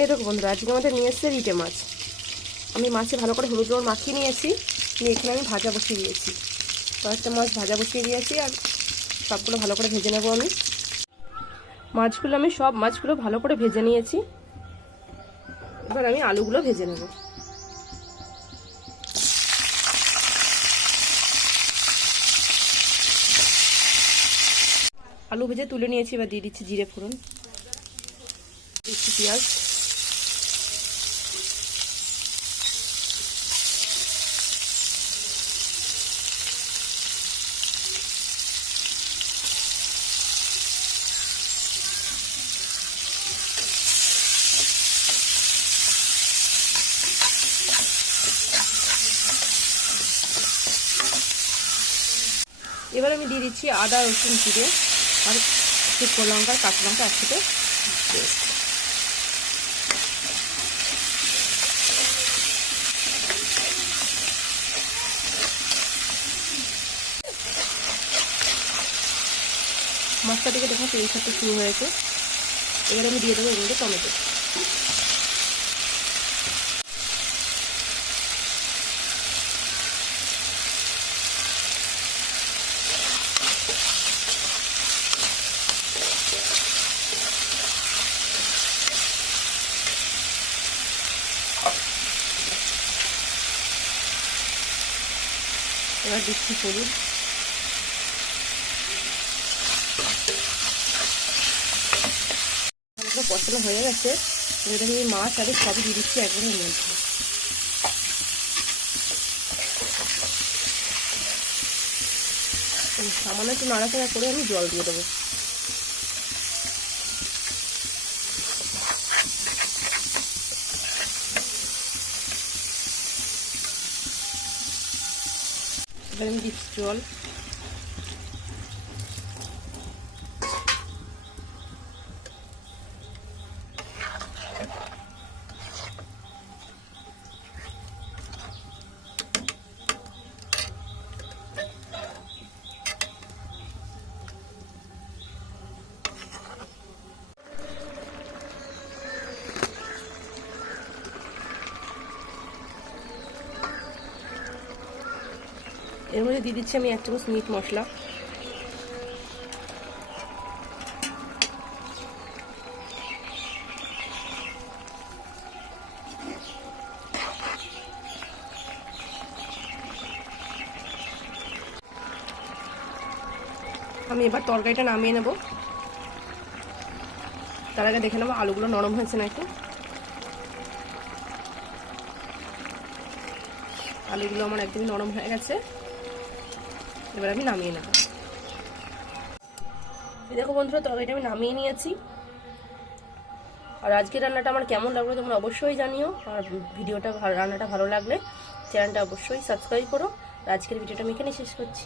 এই দেখো বন্ধুরা, আজকে আমাদের নিয়ে এসেছে রিটে মাছ। আমি মাছে ভালো করে হলুদ লবণ মাখিয়ে নিয়েছি, নিয়ে এখানে আমি ভাজা বসিয়ে দিয়েছি। কয়েকটা মাছ ভাজা বসিয়ে দিয়েছি, আর সবগুলো ভালো করে ভেজে নেবো আমি। সব মাছগুলো ভালো করে ভেজে নিয়েছি। এবার আমি আলুগুলো ভেজে নেব। আলু ভেজে তুলে নিয়েছি, এবার দিয়ে দিচ্ছি জিরে ফোড়ন, দিচ্ছি পেঁয়াজ, এবার আমি দিয়ে দিচ্ছি আদা রসুন জিরে আর শুকনো লঙ্কা কাঁচা লঙ্কা একসাথে পেস্ট। মশলা থেকে দেখো তেল ছাড়তে শুরু হয়েছে। এবার আমি দিয়ে দেবো এর মধ্যে টমেটো। এবার দিচ্ছি হলুদ, ভালো করে কষানো হয়ে গেছে। এবার আমি মাছ আর সবই দিয়ে দিচ্ছি একবারের মধ্যে। সামান্য একটু নাড়াচাড়া করে আমি জল দিয়ে দেবো। এবার আমি দিচ্ছি জল। এর মধ্যে দিয়ে দিচ্ছি আমি 1 চামচ মিট মশলা, আমি এবার তরকারিটা নামিয়ে নেব। তার আগে দেখে নেবো আলুগুলো নরম হয়েছে নাকি। আলুগুলো আমার একদমই নরম হয়ে গেছে, এবার আমি নামিয়ে নেব। এই দেখো বন্ধুরা, তরকারিটা আমি নামিয়ে নিয়েছি। আর আজকের রান্নাটা আমার কেমন লাগলো তোমরা অবশ্যই জানিও। আর রান্নাটা ভালো লাগলে চ্যানেলটা অবশ্যই সাবস্ক্রাইব করো। আজকের ভিডিওটা আমি এখানে শেষ করছি।